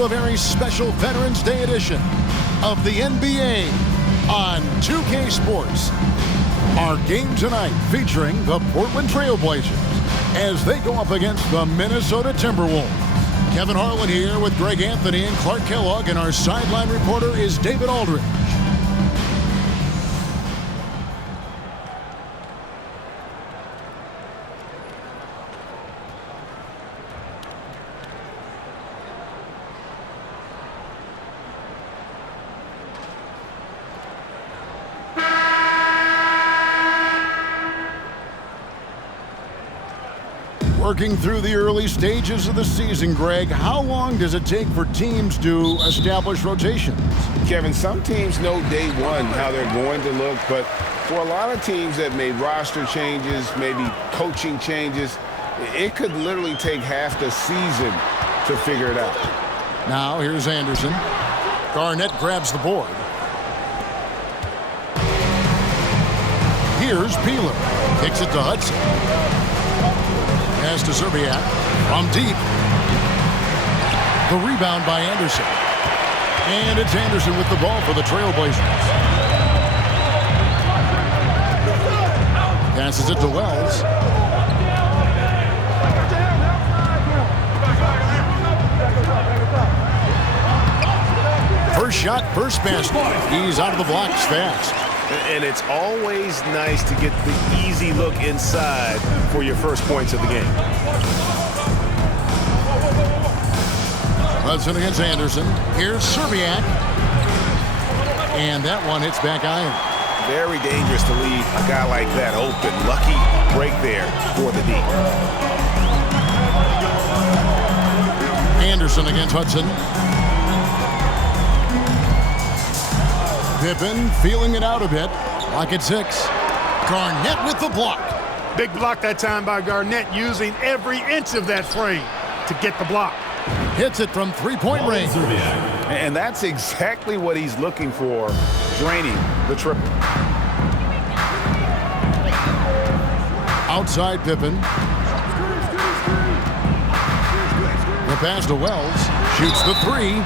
to a very special Veterans Day edition of the NBA on 2K Sports. Our game tonight featuring the Portland Trailblazers as they go up against the Minnesota Timberwolves. Kevin Harlan here with Greg Anthony and Clark Kellogg, and our sideline reporter is David Aldridge. Working through the early stages of the season, Greg, how long does it take for teams to establish rotations? Kevin, some teams know day one how they're going to look, but for a lot of teams that made roster changes, maybe coaching changes, it could literally take half the season to figure it out. Now, here's Anderson. Garnett grabs the board. Here's Peeler. Kicks it to Hudson. Pass to Zerbiak from deep. The rebound by Anderson. And it's Anderson with the ball for the Trailblazers. Passes it to Wells. First shot, first basket. He's out of the blocks fast. And it's always nice to get the easy look inside for your first points of the game. Hudson against Anderson. Here's Zerbiak. And that one hits back iron. Very dangerous to leave a guy like that open. Lucky break there for the D. Anderson against Hudson. Pippen feeling it out a bit. Lock at 6. Garnett with the block. Big block that time by Garnett, using every inch of that frame to get the block. Hits it from three-point range. And that's exactly what he's looking for, draining the triple. Outside Pippen. The pass to Wells. Shoots the three.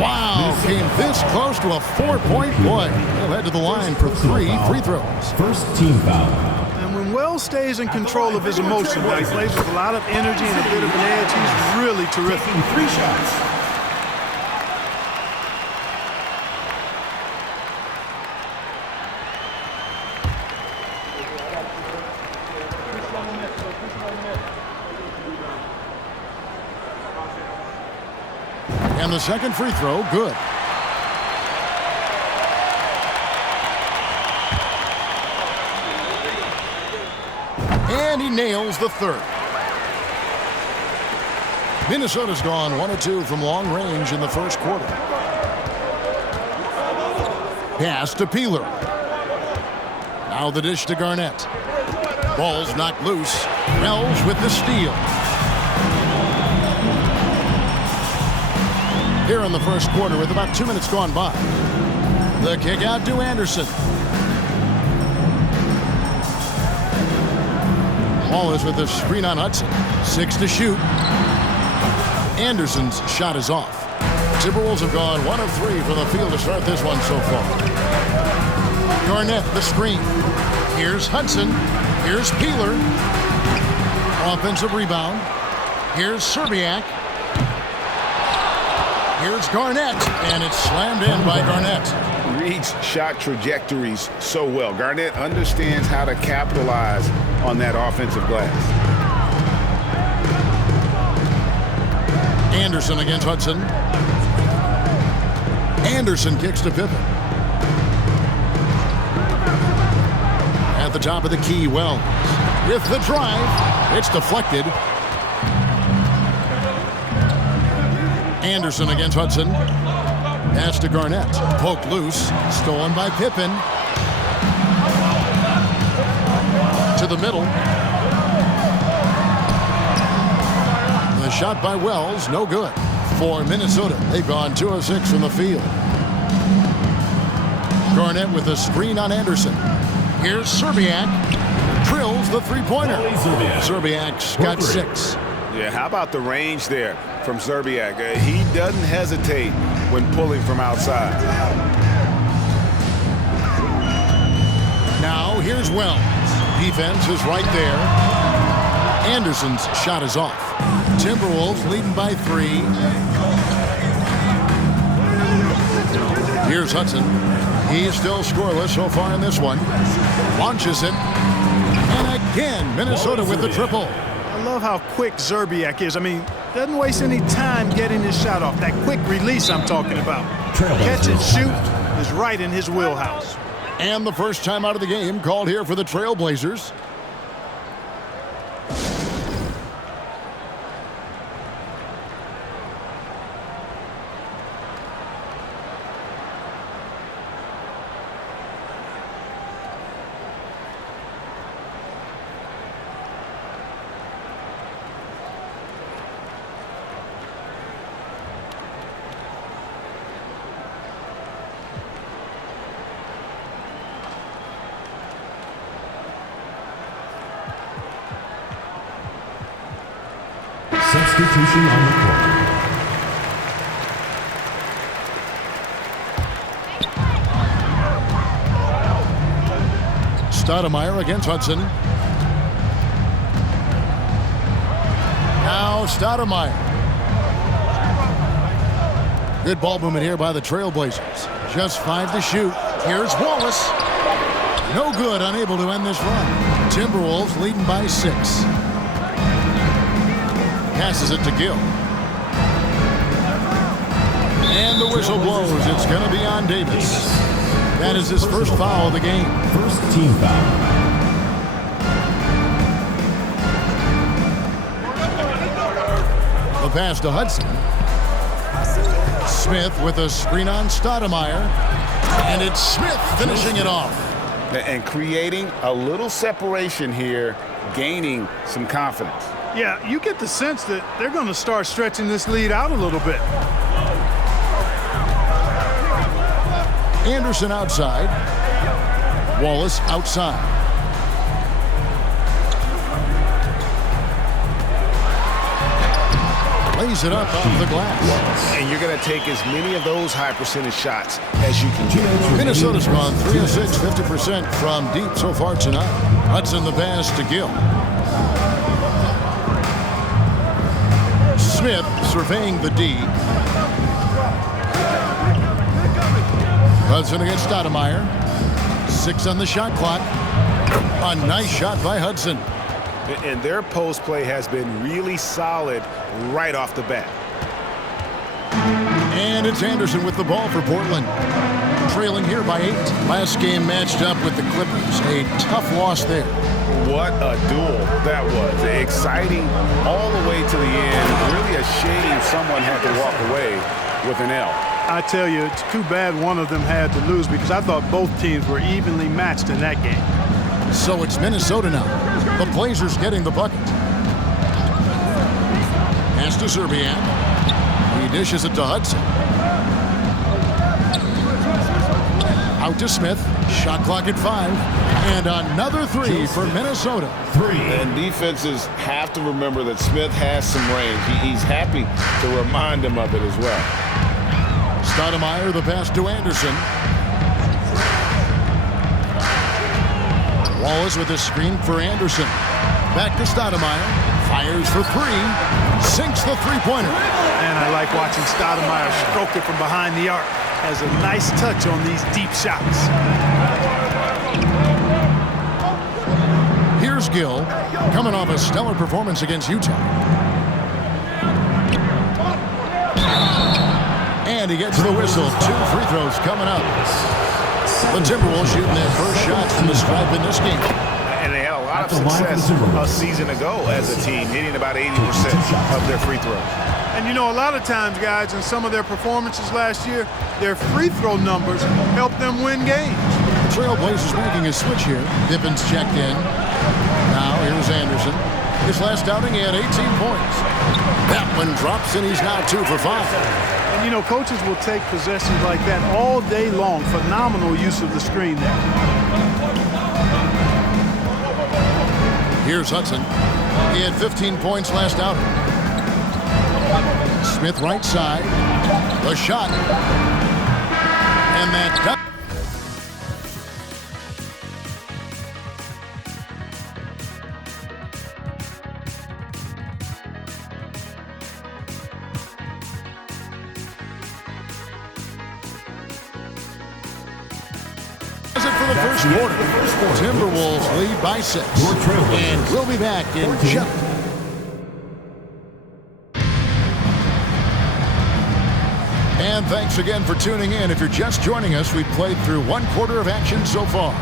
Wow, came this close to a 4-point play. He'll head to the line for 3 free throws. First team foul. And when Wells stays in control of his emotions, he plays with a lot of energy and a bit of an edge, he's really terrific. 3 shots. And the second free throw, good. And he nails the third. Minnesota's gone 1 of 2 from long range in the first quarter. Pass to Peeler. Now the dish to Garnett. Ball's knocked loose. Wells with the steal. Here in the first quarter with about 2 minutes gone by. The kick out to Anderson. Wallace with the screen on Hudson. 6 to shoot. Anderson's shot is off. Timberwolves have gone 1 of 3 from the field to start this one so far. Garnett, the screen. Here's Hudson. Here's Peeler. Offensive rebound. Here's Zerbiak. Here's Garnett, and it's slammed in by Garnett. Reads shot trajectories so well. Garnett understands how to capitalize on that offensive glass. Anderson against Hudson. Anderson kicks to Pippen. At the top of the key, Wells. With the drive, it's deflected. Anderson against Hudson. Pass to Garnett. Poked loose. Stolen by Pippen. To the middle. The shot by Wells, no good. For Minnesota, they've gone 2 of 6 from the field. Garnett with a screen on Anderson. Here's Zerbiak. Drills the three-pointer. Zerbiak's got 6. Yeah, how about the range there from Zerbiak? He doesn't hesitate when pulling from outside. Now here's Wells. Defense is right there. Anderson's shot is off. Timberwolves leading by 3. Here's Hudson. He's still scoreless so far in this one. Launches it. And again, Minnesota with the triple. I love how quick Zerbiak is. I mean, doesn't waste any time getting his shot off. That quick release I'm talking about. Catch and shoot is right in his wheelhouse. And the first time out of the game called here for the Trailblazers. Substitution on the court. Stoudemire against Hudson. Now Stoudemire. Good ball movement here by the Trailblazers. Just 5 to shoot. Here's Wallace. No good, unable to end this run. Timberwolves leading by 6. Passes it to Gill. And the whistle blows. It's going to be on Davis. That is his first foul of the game. First team foul. The pass to Hudson. Smith with a screen on Stoudemire. And it's Smith finishing it off. And creating a little separation here, gaining some confidence. Yeah, you get the sense that they're going to start stretching this lead out a little bit. Anderson outside. Wallace outside. Lays it up off the glass. And you're going to take as many of those high percentage shots as you can get. Minnesota's gone 3 of 6, 50% from deep so far tonight. Hudson the pass to Gill. Smith surveying the D. Hudson against Stoudemire. 6 on the shot clock. A nice shot by Hudson. And their post play has been really solid right off the bat. And it's Anderson with the ball for Portland. Trailing here by 8. Last game matched up with the Clippers. A tough loss there. What a duel that was. Exciting all the way to the end. Really a shame someone had to walk away with an L. I tell you, it's too bad one of them had to lose because I thought both teams were evenly matched in that game. So it's Minnesota now. The Blazers getting the bucket. Pass to Zerbiak. He dishes it to Hudson. Out to Smith. Shot clock at 5. And another 3 for Minnesota. 3. And defenses have to remember that Smith has some range. He's happy to remind them of it as well. Stoudemire, the pass to Anderson. Wallace with a screen for Anderson. Back to Stoudemire. Fires for 3. Sinks the three-pointer. And I like watching Stoudemire stroke it from behind the arc. Has a nice touch on these deep shots. Here's Gill, coming off a stellar performance against Utah. And he gets the whistle. 2 free throws coming up. The Timberwolves shooting their first shots from the stripe in this game. And they had a lot of success a season ago as a team, hitting about 80% of their free throws. And you know, a lot of times, guys, in some of their performances last year, their free throw numbers helped them win games. The Trailblazers making a switch here. Pippin's checked in. Now here's Anderson. His last outing, he had 18 points. That one drops, and he's now 2 for 5. And, you know, coaches will take possessions like that all day long. Phenomenal use of the screen there. Here's Hudson. He had 15 points last outing. Smith right side. The shot. And that... for the first quarter. Timberwolves lead by 6. And we'll be back in just... And thanks again for tuning in. If you're just joining us, we've played through 1 quarter of action so far.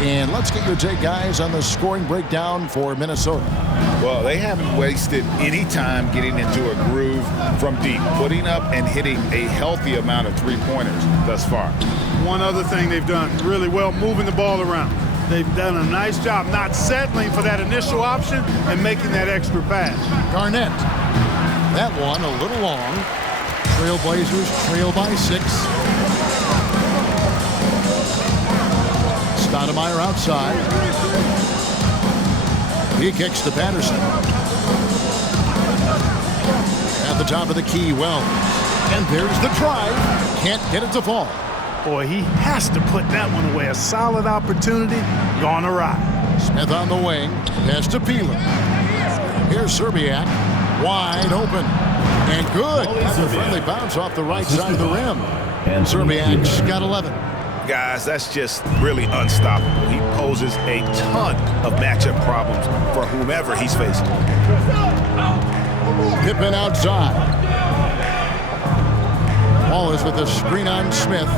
And let's get your take, guys, on the scoring breakdown for Minnesota. Well, they haven't wasted any time getting into a groove from deep, putting up and hitting a healthy amount of three-pointers thus far. One other thing they've done really well, moving the ball around. They've done a nice job not settling for that initial option and making that extra pass. Garnett. That one a little long. Trailblazers trail by 6. Stoudemire outside. He kicks to Patterson. At the top of the key, Wells. And there's the drive. Can't get it to fall. Boy, he has to put that one away. A solid opportunity gone awry. Smith on the wing. Pass to Peeler. Here's Serbiak. Wide open. And good. That's a friendly bounce off the right side of the rim. And Serbiak's got 11. Guys, that's just really unstoppable. He poses a ton of matchup problems for whomever he's facing. Pippen outside. Wallace with the screen on Smith.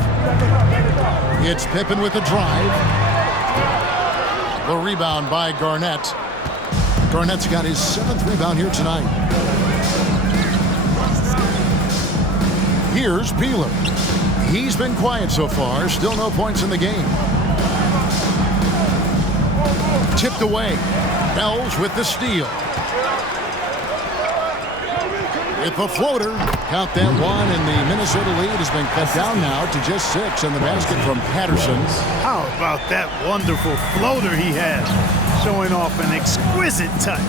It's Pippen with the drive. The rebound by Garnett. Garnett's got his 7th rebound here tonight. Here's Peeler. He's been quiet so far. Still no points in the game. Tipped away. Bells with the steal. With the floater. Count that one, and the Minnesota lead has been cut down now to just 6 in the basket from Patterson. How about that wonderful floater he has, showing off an exquisite touch.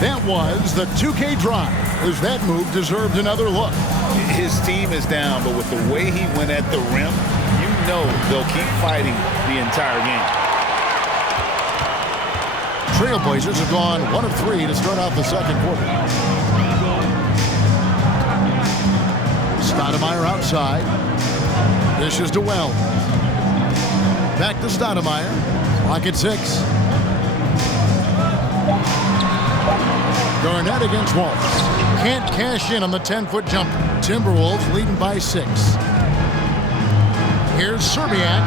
That was the 2K drive, as that move deserved another look. His team is down, but with the way he went at the rim, you know they'll keep fighting the entire game. Trailblazers have gone 1 of 3 to start out the second quarter. Stoudemire outside. Dishes to Wells. Back to Stoudemire. Clock at 6. Garnett against Wallace. Can't cash in on the 10-foot jumper. Timberwolves leading by 6. Here's Serbiak.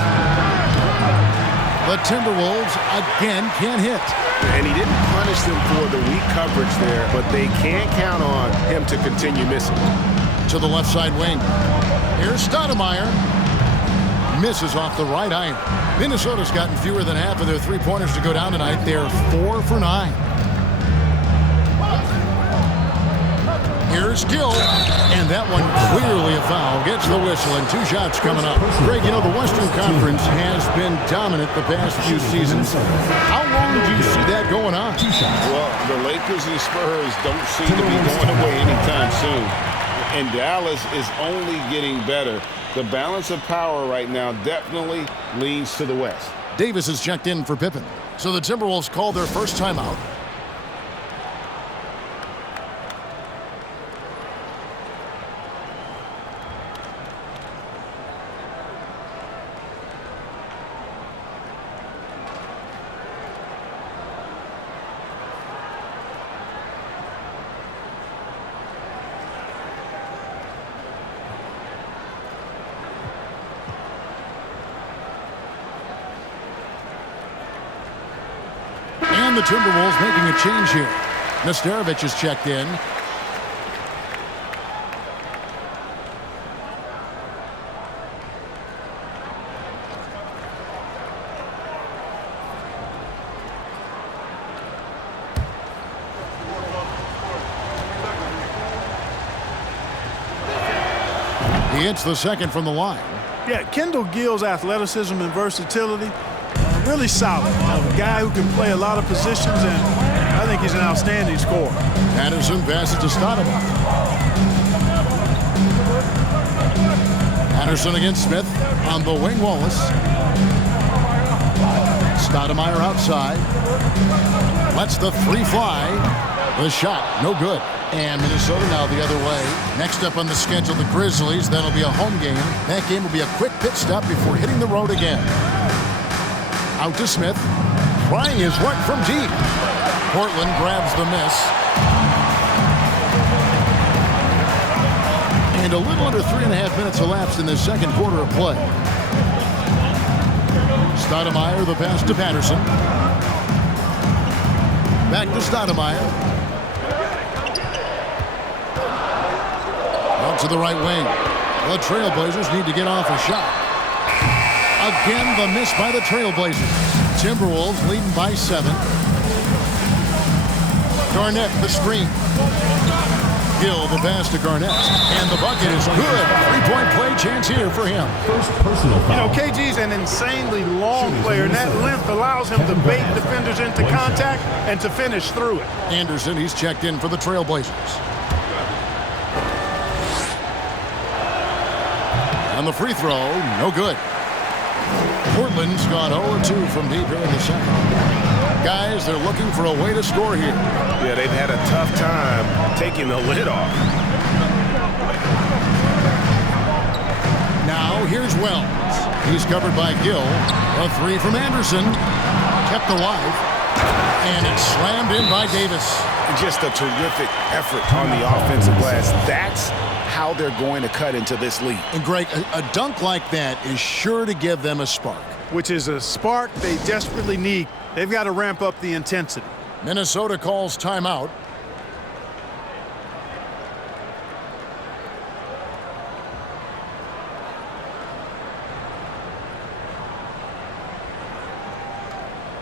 The Timberwolves again can't hit. And he didn't punish them for the weak coverage there, but they can't count on him to continue missing. To the left side wing. Here's Stoudemire. Misses off the right iron. Minnesota's gotten fewer than half of their three-pointers to go down tonight. They're 4 for 9. Here's Gill, and that one clearly a foul. Gets the whistle, and 2 shots coming up. Greg, you know, the Western Conference has been dominant the past few seasons. How long do you see that going on? Well, the Lakers and Spurs don't seem to be going away anytime soon. And Dallas is only getting better. The balance of power right now definitely leans to the West. Davis has checked in for Pippen. So the Timberwolves called their first timeout. And the Timberwolves making a change here. Nesterovic has checked in. He hits the second from the line. Yeah, Kendall Gill's athleticism and versatility, really solid. A guy who can play a lot of positions, and I think he's an outstanding scorer. Patterson passes to Stoudemire. Patterson against Smith on the wing. Wallace. Stoudemire outside. Lets the three fly. The shot, no good. And Minnesota now the other way. Next up on the schedule, the Grizzlies. That'll be a home game. That game will be a quick pit stop before hitting the road again. Out to Smith. Trying his work from deep. Portland grabs the miss. And a little under 3.5 minutes elapsed in the second quarter of play. Stoudemire, the pass to Patterson. Back to Stoudemire. Out to the right wing. The Trailblazers need to get off a shot. Again, the miss by the Trailblazers. Timberwolves leading by 7. Garnett, the screen. Gill, the pass to Garnett. And the bucket is good. 3-point play chance here for him. First personal foul. You know, KG's an insanely long player, and that length allows him to bait defenders into contact and to finish through it. Anderson, he's checked in for the Trailblazers. And the free throw, no good. Portland's gone 0-2 from deep here in the second. Guys, they're looking for a way to score here. Yeah, they've had a tough time taking the lid off. Now, here's Wells. He's covered by Gill. A three from Anderson. Kept alive. And it's slammed in by Davis. Just a terrific effort on the offensive glass. That's how they're going to cut into this lead. And Greg, a dunk like that is sure to give them a spark. Which is a spark they desperately need. They've got to ramp up the intensity. Minnesota calls timeout.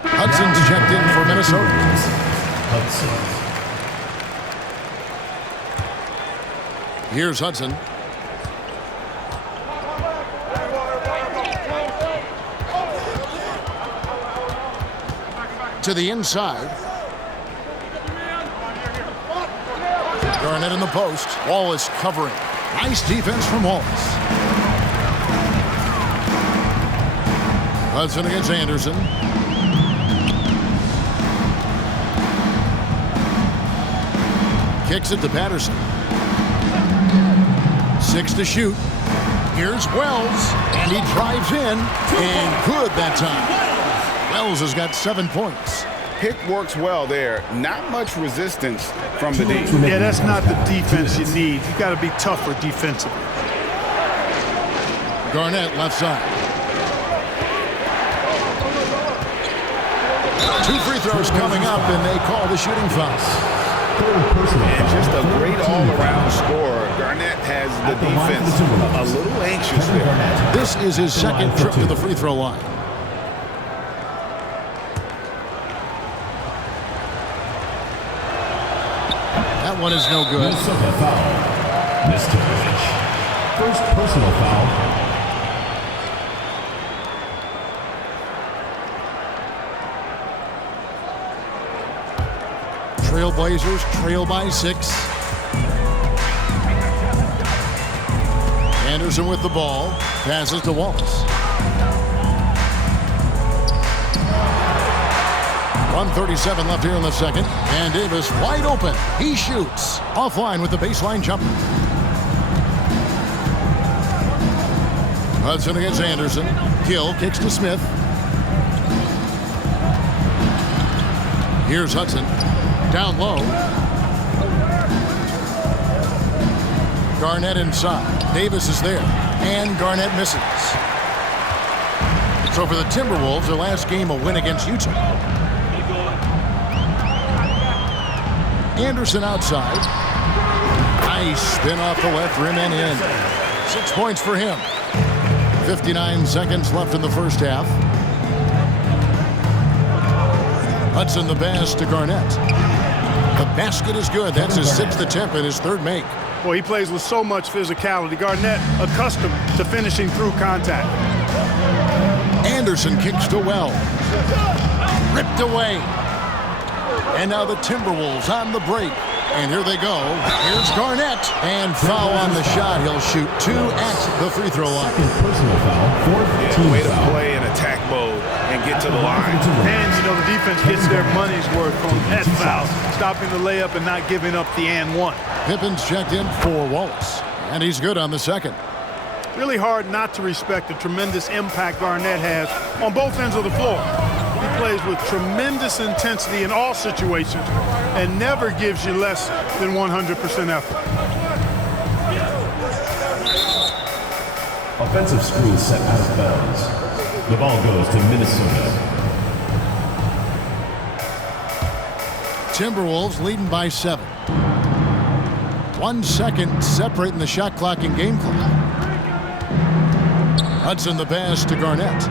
Hudson's checked in for Minnesota. Hudson. Here's Hudson. To the inside. Garnett in the post. Wallace covering. Nice defense from Wallace. Hudson against Anderson. Kicks it to Patterson. 6 to shoot. Here's Wells, and he drives in, and good that time. Wells has got 7 points. Pick works well there. Not much resistance from the D. Yeah, that's not the defense you need. You got to be tougher defensively. Garnett left side. 2 free throws coming up, and they call the shooting foul. And just a great all-around scorer. Garnett has the defense a little anxious there. This is his second trip to the free throw line. That one is no good. Minnesota foul. Mr. First personal foul. Trailblazers trail by 6. Anderson with the ball. Passes to Wallace. 1:37 left here in the second. And Davis wide open. He shoots. Offline with the baseline jumper. Hudson against Anderson. Gill kicks to Smith. Here's Hudson. Down low. Garnett inside. Davis is there. And Garnett misses. So for the Timberwolves, their last game a win against Utah. Anderson outside. Nice spin off the left rim and in. 6 points for him. 59 seconds left in the first half. Hudson the pass to Garnett. The basket is good. That's his 6th attempt and his 3rd make. Boy, he plays with so much physicality. Garnett accustomed to finishing through contact. Anderson kicks to Wells. Ripped away. And now the Timberwolves on the break. And here they go. Here's Garnett. And foul on the shot. He'll shoot 2 at the free throw line. Personal foul. Team Way to foul. play in attack mode and get to the line. And, you know, the defense gets their money's worth from that foul, stopping the layup and not giving up the and one. Pippen's checked in for Wallace. And he's good on the second. Really hard not to respect the tremendous impact Garnett has on both ends of the floor. He plays with tremendous intensity in all situations and never gives you less than 100% effort. Offensive screen set out of bounds. The ball goes to Minnesota. Timberwolves leading by 7. 1 second separating the shot clock and game clock. Hudson the pass to Garnett.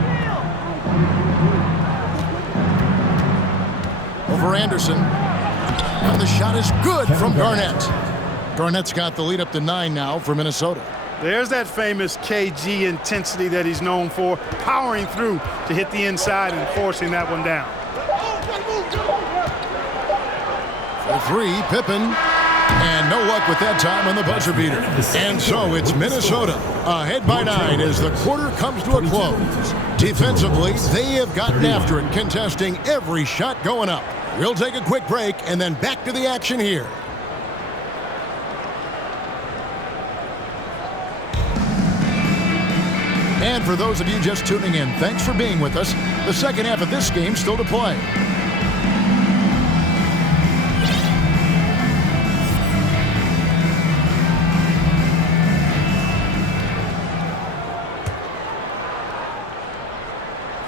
Over Anderson. And the shot is good from Garnett. Garnett's got the lead up to 9 now for Minnesota. There's that famous KG intensity that he's known for, powering through to hit the inside and forcing that one down. For 3, Pippen. And no luck with that time on the buzzer beater. And so it's Minnesota ahead by 9 as the quarter comes to a close. Defensively, they have gotten after it, contesting every shot going up. We'll take a quick break and then back to the action here. And for those of you just tuning in, thanks for being with us. The second half of this game still to play.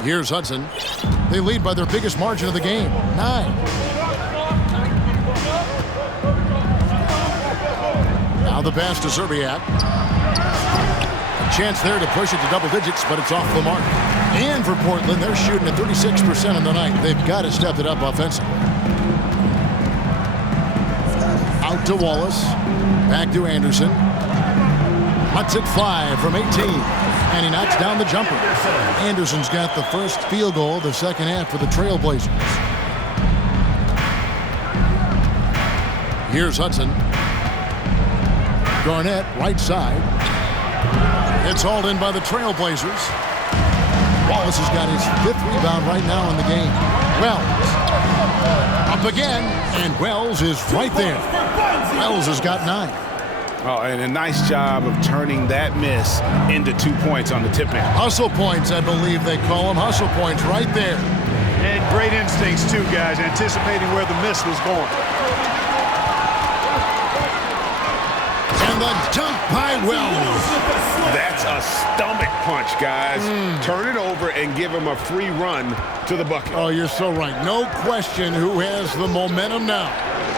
Here's Hudson. They lead by their biggest margin of the game, 9. Now the pass to Zerbiak. A chance there to push it to double digits, but it's off the mark. And for Portland, they're shooting at 36% on the night. They've got to step it up offensively. Out to Wallace. Back to Anderson. Huts at 5 from 18. And he knocks down the jumper. Anderson's got the first field goal of the second half for the Trailblazers. Here's Hudson. Garnett, right side. It's hauled in by the Trailblazers. Wallace has got his 5th rebound right now in the game. Wells. Up again, and Wells is right there. Wells has got 9. Oh, and a nice job of turning that miss into 2 points on the tip-in. Hustle points, I believe they call them. Hustle points right there. And great instincts, too, guys, anticipating where the miss was going. And the dunk by Wells. That's a stomach punch, guys. Turn it over and give him a free run to the bucket. Oh, you're so right. No question who has the momentum now.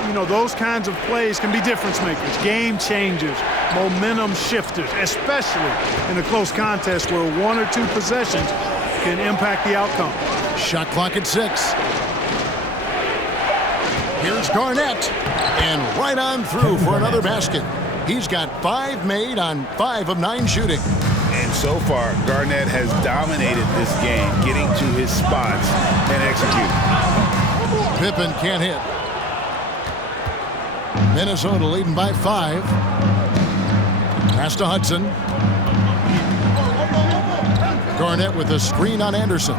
You know, those kinds of plays can be difference makers, game changers, momentum shifters, especially in a close contest where 1 or 2 possessions can impact the outcome. Shot clock at 6. Here's Garnett. And right on through for another basket. He's got 5 made on 5 of 9 shooting. And so far, Garnett has dominated this game, getting to his spots and executing. Pippen can't hit. Minnesota leading by 5. Pass to Hudson. Garnett with a screen on Anderson.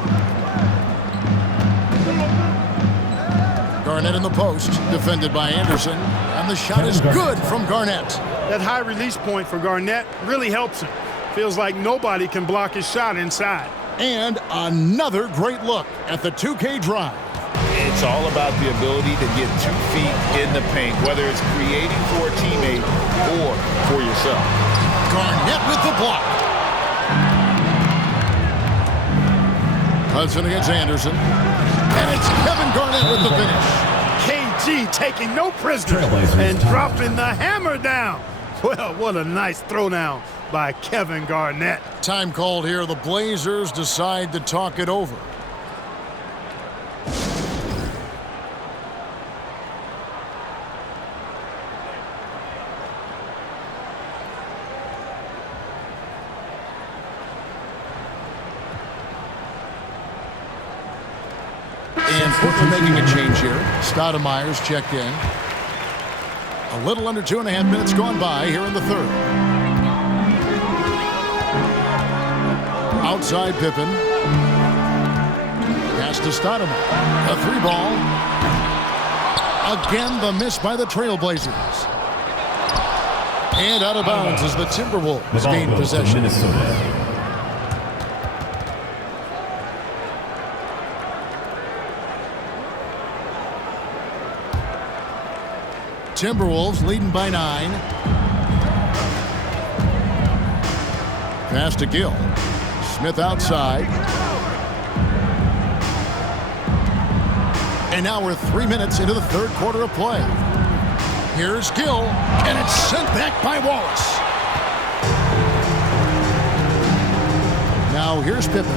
Garnett in the post, defended by Anderson. And the shot is good from Garnett. That high release point for Garnett really helps him. Feels like nobody can block his shot inside. And another great look at the 2K drive. It's all about the ability to get 2 feet in the paint, whether it's creating for a teammate or for yourself. Garnett with the block. Hudson against Anderson. And it's Kevin Garnett with the finish. KG taking no prisoners and dropping the hammer down. Well, what a nice throwdown by Kevin Garnett. Time called here. The Blazers decide to talk it over. And Portland making a change here. Stoudemire's checked in. A little under 2.5 minutes gone by here in the third. Outside Pippen. Pass to Stoudemire. A 3-ball. Again, the miss by the Trailblazers. And out of bounds as the Timberwolves gain possession. Timberwolves leading by 9. Pass to Gill. Smith outside. And now we're 3 minutes into the third quarter of play. Here's Gill, and it's sent back by Wallace. Now here's Pippen,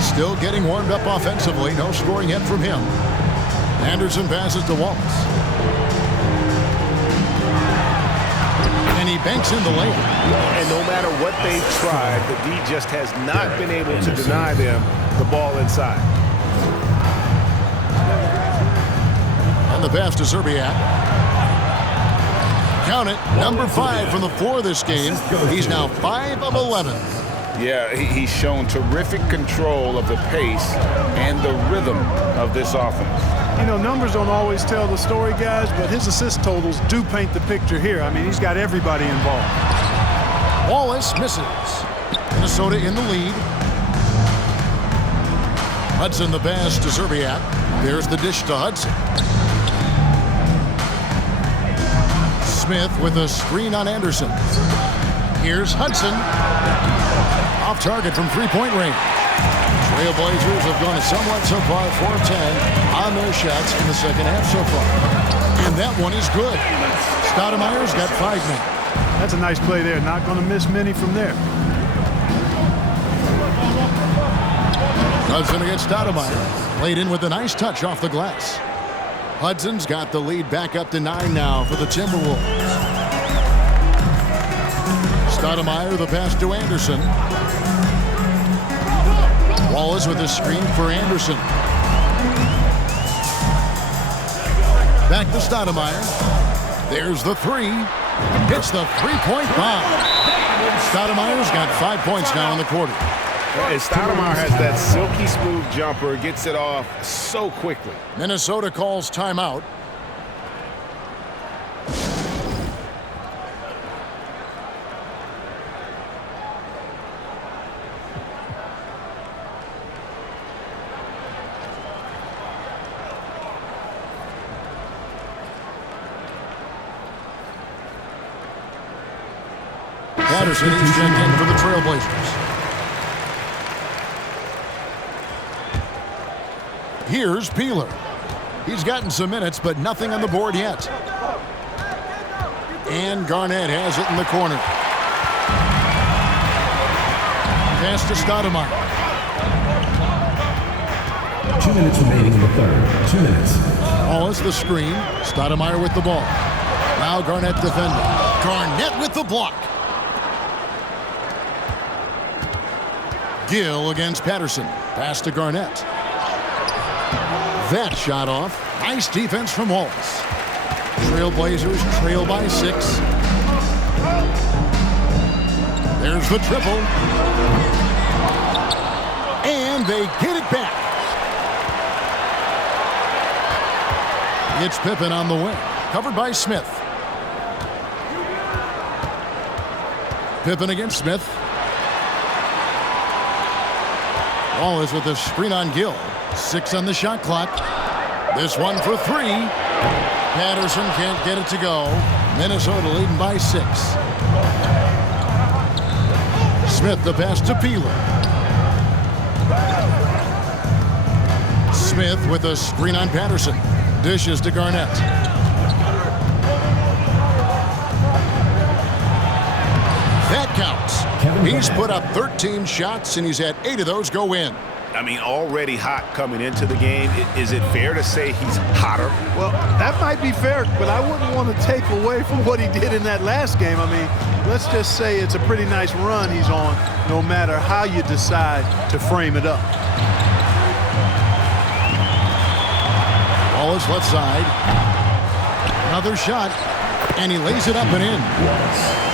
still getting warmed up offensively. No scoring yet from him. Anderson passes to Wallace. And he banks in the layup. And no matter what they've tried, the D just has not been able to deny them the ball inside. And the pass to Zerbiak. Count it, number 5 from the floor this game. He's now 5 of 11. Yeah, he's shown terrific control of the pace and the rhythm of this offense. You know, numbers don't always tell the story, guys, but his assist totals do paint the picture here. I mean, he's got everybody involved. Wallace misses. Minnesota in the lead. Hudson the pass to Zerbiak. There's the dish to Hudson. Smith with a screen on Anderson. Here's Hudson. Off target from three-point range. Trailblazers have gone somewhat so far, 4 of 10 on their shots in the second half so far. And that one is good. Stoudemire's got 5 now. That's a nice play there. Not going to miss many from there. Hudson against Stoudemire. Played in with a nice touch off the glass. Hudson's got the lead back up to 9 now for the Timberwolves. Stoudemire the pass to Anderson. Wallace with a screen for Anderson. Back to Stoudemire. There's the 3. Hits the 3-point bomb. Stoudemire's got 5 points now in the quarter. And Stoudemire has that silky smooth jumper, gets it off so quickly. Minnesota calls timeout. Patterson is checked in for the Trailblazers. Here's Peeler. He's gotten some minutes, but nothing on the board yet. And Garnett has it in the corner. Pass to Stoudemire. 2 minutes remaining in the third. 2 minutes. Wallace the screen. Stoudemire with the ball. Now Garnett defending. Garnett with the block. Gill against Patterson. Pass to Garnett. That shot off. Nice defense from Wallace. Trailblazers trail by 6. There's the triple. And they get it back. It's Pippen on the wing. Covered by Smith. Pippen against Smith. Wallace with a screen on Gill. 6 on the shot clock. This one for 3. Patterson can't get it to go. Minnesota leading by 6. Smith the pass to Peeler. Smith with a screen on Patterson. Dishes to Garnett. That counts. He's put up 13 shots, and he's had 8 of those go in. I mean, already hot coming into the game. Is it fair to say he's hotter? Well, that might be fair, but I wouldn't want to take away from what he did in that last game. I mean, let's just say it's a pretty nice run he's on, no matter how you decide to frame it up. Wallace left side. Another shot. And he lays it up and in.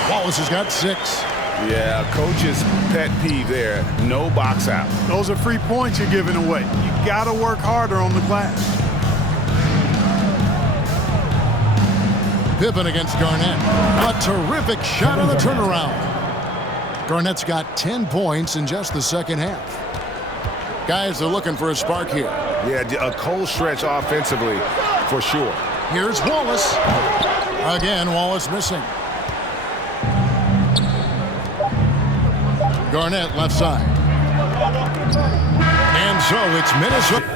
Wallace has got 6. Yeah, coach's pet peeve there. No box out. Those are free points you're giving away. You got to work harder on the glass. Pippen against Garnett. A terrific shot on the turnaround. Garnett's got 10 points in just the second half. Guys, they're looking for a spark here. Yeah, a cold stretch offensively for sure. Here's Wallace. Again, Wallace missing. Garnett left side. And so it's Minnesota.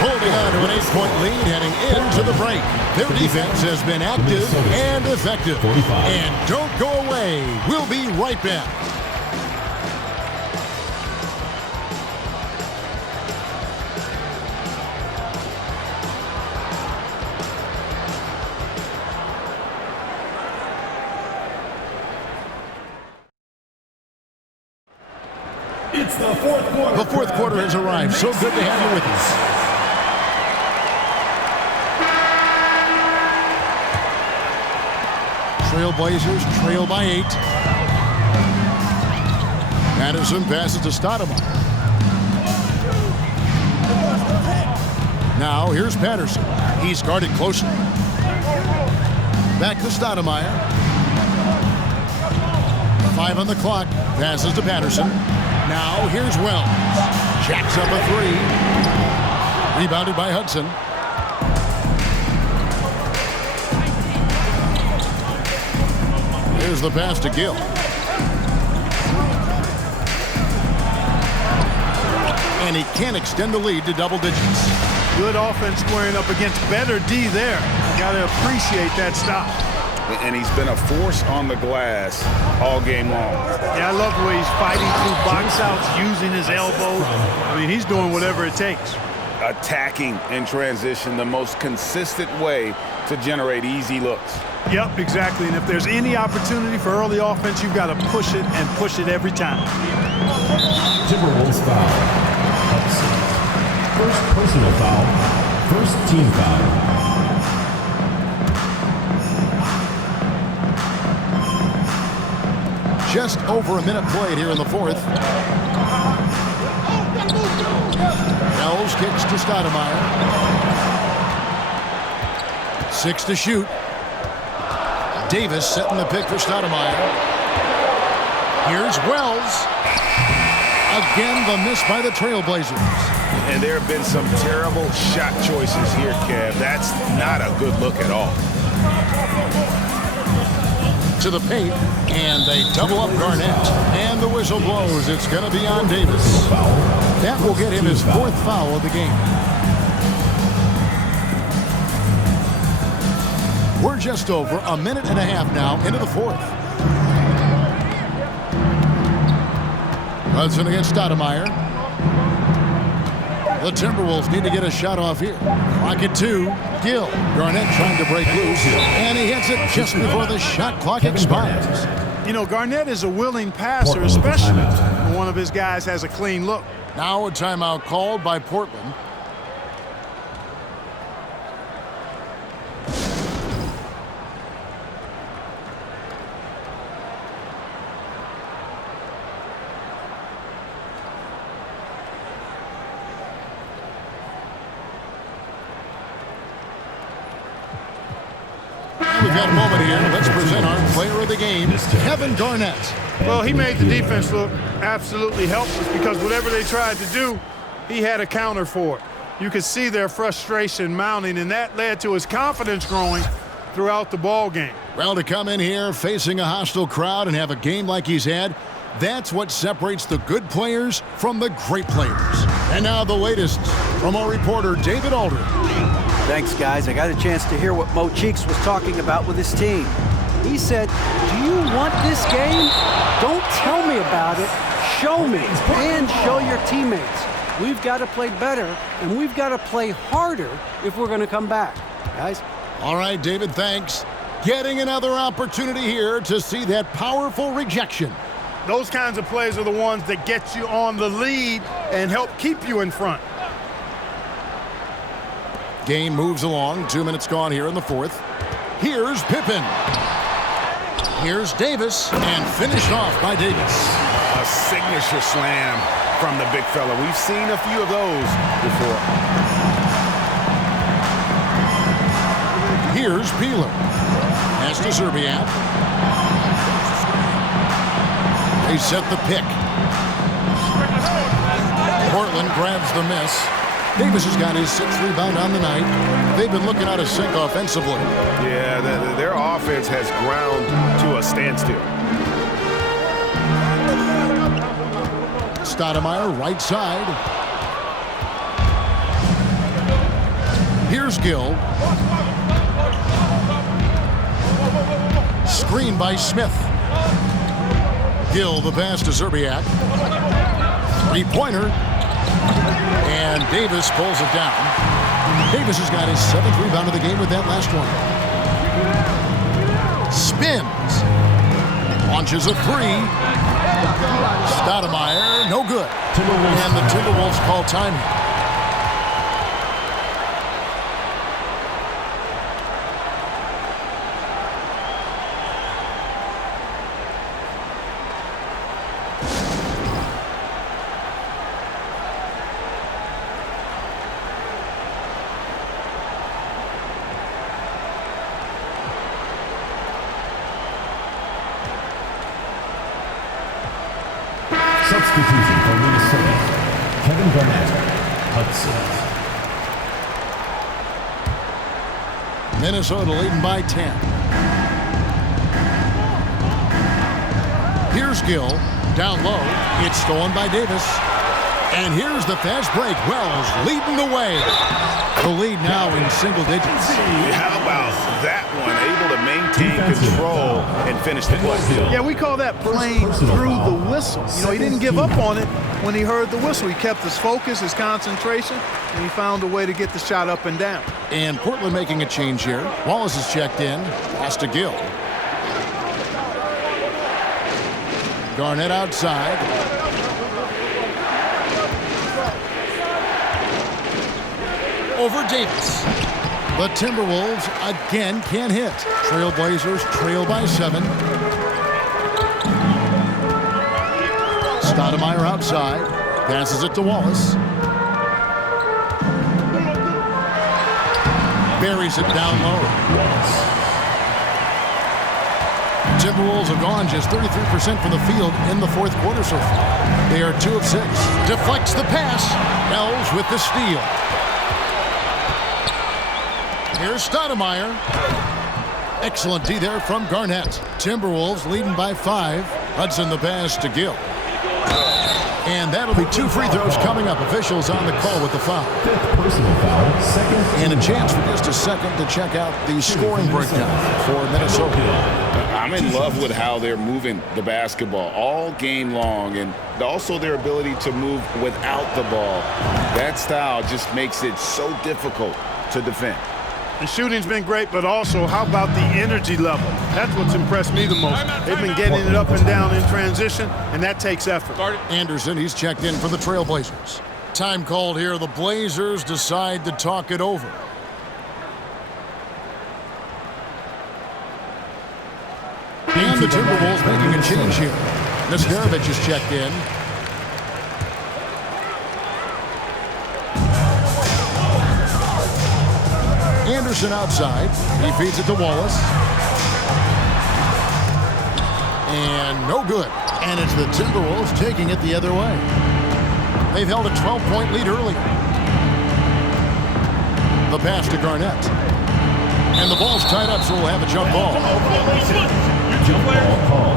Holding on to an 8-point lead heading into the break. Their defense has been active and effective. And don't go away. We'll be right back. It's the fourth quarter. The fourth quarter has arrived. So good to have you with us. Trailblazers trail by 8. Patterson passes to Stoudemire. Now here's Patterson. He's guarded closely. Back to Stoudemire. 5 on the clock. Passes to Patterson. Now here's Wells. Jacks up a 3. Rebounded by Hudson. Here's the pass to Gill. And he can't extend the lead to double digits. Good offense squaring up against better D there. Got to appreciate that stop. And he's been a force on the glass all game long. Yeah, I love the way he's fighting through box outs, using his elbows. I mean, he's doing whatever it takes. Attacking in transition, the most consistent way to generate easy looks. Yep, exactly. And if there's any opportunity for early offense, you've got to push it and push it every time. Timberwolves foul. First personal foul. First team foul. Just over a minute played here in the fourth. Wells kicks to Stoudemire. 6 to shoot. Davis setting the pick for Stoudemire. Here's Wells. Again, the miss by the Trailblazers. And there have been some terrible shot choices here, Kev. That's not a good look at all. To the paint, and they double up Garnett. And the whistle blows. It's going to be on Davis. That will get him his 4th foul of the game. We're just over a minute and a half now into the fourth. Hudson against Stoudemire. The Timberwolves need to get a shot off here. Clock at 2. Gill. Garnett trying to break loose. And he hits it just before the shot clock expires. You know, Garnett is a willing passer, especially when one of his guys has a clean look. Now a timeout called by Portland. We've got a moment here. Let's present our player of the game, Kevin Garnett. Well, he made the defense look absolutely helpless because whatever they tried to do, he had a counter for it. You could see their frustration mounting, and that led to his confidence growing throughout the ball game. Well, to come in here facing a hostile crowd and have a game like he's had, that's what separates the good players from the great players. And now the latest from our reporter, David Aldridge. Thanks, guys. I got a chance to hear what Mo Cheeks was talking about with his team. He said, "Do you want this game? Don't tell me about it. Show me and show your teammates. We've got to play better, and we've got to play harder if we're going to come back." Guys? All right, David, thanks. Getting another opportunity here to see that powerful rejection. Those kinds of plays are the ones that get you on the lead and help keep you in front. Game moves along. 2 minutes gone here in the fourth. Here's Pippen. Here's Davis, and finished off by Davis. A signature slam from the big fella. We've seen a few of those before. Here's Peeler. Pass to Zerbiak. They set the pick. Portland grabs the miss. Davis has got his 6th rebound on the night. They've been looking out of sync offensively. Yeah, their offense has ground to a standstill. Stoudemire, right side. Here's Gill. Screen by Smith. Gill, the pass to Zerbiak. Three-pointer. And Davis pulls it down. Davis has got his 7th rebound of the game with that last one. Spins. Launches a three. Stoudemire, no good. And the Timberwolves call timeout. Substitution for Minnesota, Kevin Garnett, Hudson. Minnesota leading by 10. Here's Gill, down low. It's stolen by Davis. And here's the fast break. Wells leading the way. The lead now in single digits. How about that one? Able to maintain control and finish the play. Yeah, we call that playing through the whistle. You know, he didn't give up on it when he heard the whistle. He kept his focus, his concentration, and he found a way to get the shot up and down. And Portland making a change here. Wallace is checked in. Pass to Gill. Garnett outside. Over Davis. The Timberwolves again can't hit. Trailblazers trail by 7. Stoudemire outside. Passes it to Wallace. Buries it down low. Timberwolves have gone just 33% from the field in the fourth quarter so far. They are 2 of 6. Deflects the pass. Ells with the steal. Here's Stoudemire. Excellent D there from Garnett. Timberwolves leading by 5. Hudson the pass to Gill. And that'll be 2 free throws coming up. Officials on the call with the foul. 5th personal foul, 2nd. And a chance for just a second to check out the scoring breakdown for Minnesota. I'm in love with how they're moving the basketball all game long, and also their ability to move without the ball. That style just makes it so difficult to defend. The shooting's been great, but also how about the energy level? That's what's impressed me the most. They've been getting it up and down in transition, and that takes effort. Anderson, he's checked in for the Trailblazers. Time called here. The Blazers decide to talk it over. And the Timberwolves making a change here. Nescarovich is checked in. Anderson outside. He feeds it to Wallace. And no good. And it's the Timberwolves taking it the other way. They've held a 12-point lead early. The pass to Garnett. And the ball's tied up, so we'll have a jump ball. Jump ball called.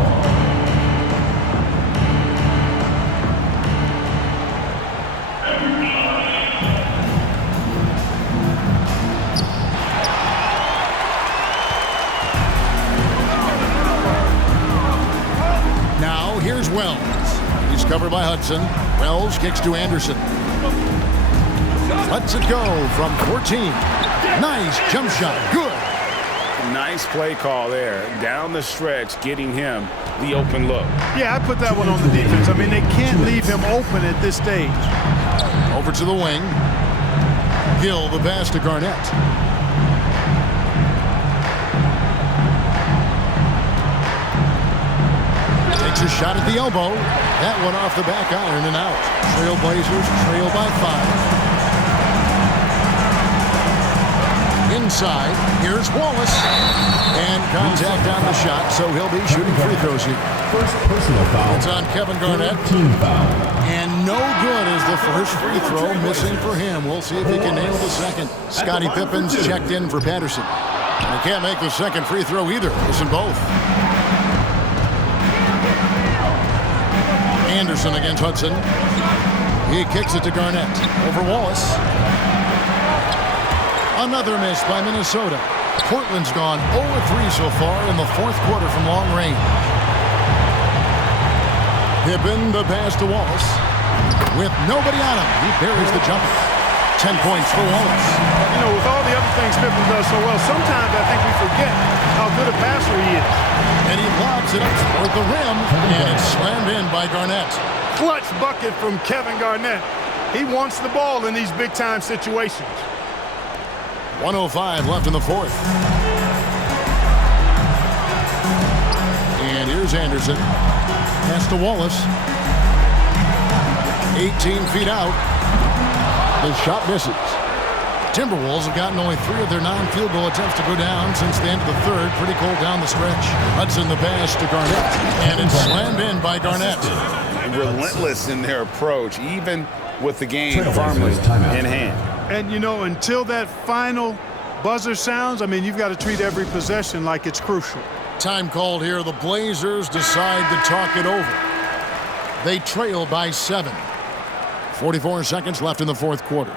by Hudson. Wells kicks to Anderson. Lets it go from 14. Nice jump shot. Good. Nice play call there. Down the stretch, getting him the open look. Yeah, I put that one on the defense. I mean, they can't leave him open at this stage. Over to the wing. Gill the pass to Garnett. Takes a shot at the elbow. That one off the back iron and out. Trailblazers trail by 5. Inside, here's Wallace. And contact on the shot, so he'll be shooting free throws here. First personal foul. It's on Kevin Garnett. Team foul. And no good is the first free throw missing for him. We'll see if he can nail the second. Scottie Pippen's checked in for Patterson. And he can't make the second free throw either. Missing both. Anderson against Hudson. He kicks it to Garnett. Over Wallace. Another miss by Minnesota. Portland's gone 0-3 so far in the fourth quarter from long range. Pippen the pass to Wallace. With nobody on him, he buries the jumper. 10 points for Wallace. You know, with all the other things Pippen does so well, sometimes I think we forget how good a passer he is. And he lobs it up toward the rim, and it's slammed in by Garnett. Clutch bucket from Kevin Garnett. He wants the ball in these big-time situations. 1:05 left in the fourth. And here's Anderson. Pass to Wallace. 18 feet out. The shot misses. Timberwolves have gotten only 3 of their non-field goal attempts to go down since the end of the third. Pretty cold down the stretch. Hudson the pass to Garnett. And it's slammed in by Garnett. Relentless in their approach, even with the game firmly in hand. And, you know, until that final buzzer sounds, I mean, you've got to treat every possession like it's crucial. Time called here. The Blazers decide to talk it over. They trail by 7. 44 seconds left in the fourth quarter.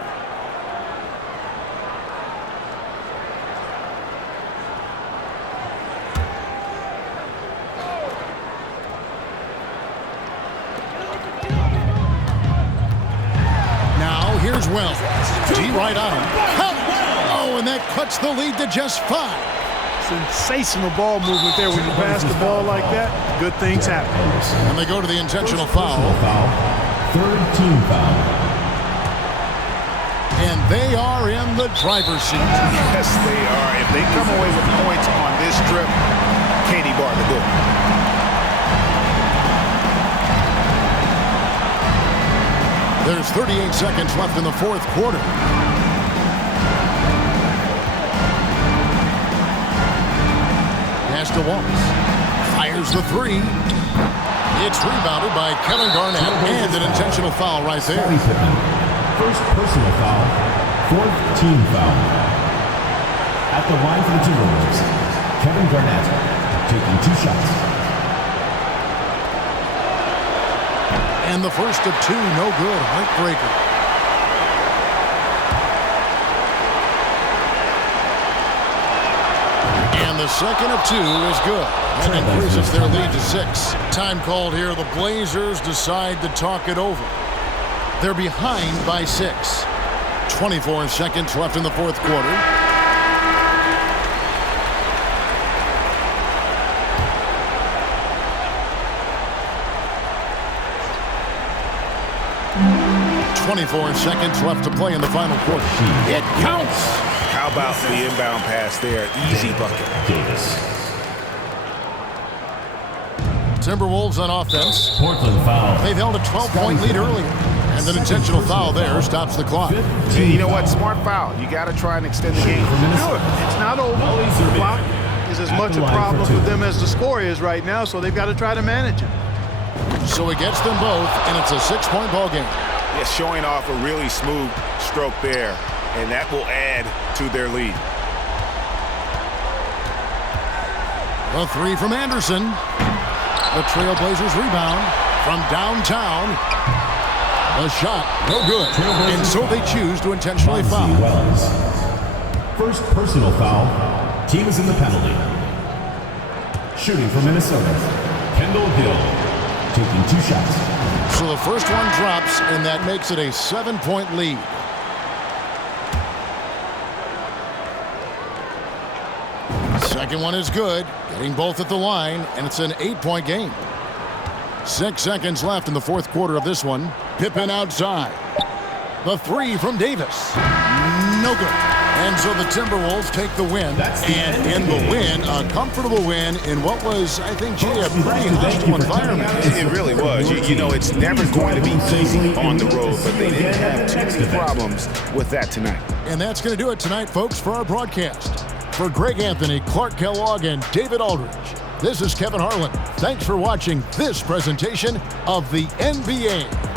Now here's Wells. D right on him. Oh, and that cuts the lead to just 5. Sensational ball movement there. When you pass the ball like that, good things happen. And they go to the intentional foul. Third team foul. And they are in the driver's seat. Yes, they are. If they come away with points on this trip, Katie Barr to do it. There's 38 seconds left in the fourth quarter. Pass to Wallace. Fires the 3. It's rebounded by Kevin Garnett, and an intentional foul right there. First personal foul, fourth team foul. At the line for the Timberwolves, Kevin Garnett taking 2 shots. And the first of 2, no good. Heartbreaker. And the second of 2 is good. That increases their lead to 6. Time called here. The Blazers decide to talk it over. They're behind by 6. 24 seconds left in the fourth quarter. .24 seconds left to play in the final quarter. It counts! How about the inbound pass there? Easy bucket. Davis. Timberwolves on offense. Portland foul. They've held a 12-point lead earlier. And an intentional foul there stops the clock. And you know what? Smart foul. You got to try and extend the game. Good. It's not over. The clock is as much a problem for them as the score is right now, so they've got to try to manage it. So he gets them both, and it's a 6-point ball game. Yeah, showing off a really smooth stroke there, and that will add to their lead. A 3 from Anderson. The Trailblazers rebound from downtown. A shot, no good. And so they choose to intentionally foul. Wells. First personal foul. Team is in the penalty. Shooting for Minnesota. Kendall Gill taking 2 shots. So the first one drops, and that makes it a 7-point lead. Second one is good, getting both at the line, and it's an 8-point game. 6 seconds left in the fourth quarter of this one. Pippen outside. The three from Davis. No good. And so the Timberwolves take the win. And in the win, a comfortable win in what was, I think, Jay, a pretty hostile environment. It really was. You know, it's never going to be easy on the road, but they didn't have too many problems with that tonight. And that's going to do it tonight, folks, for our broadcast. For Greg Anthony, Clark Kellogg, and David Aldridge, this is Kevin Harlan. Thanks for watching this presentation of the NBA.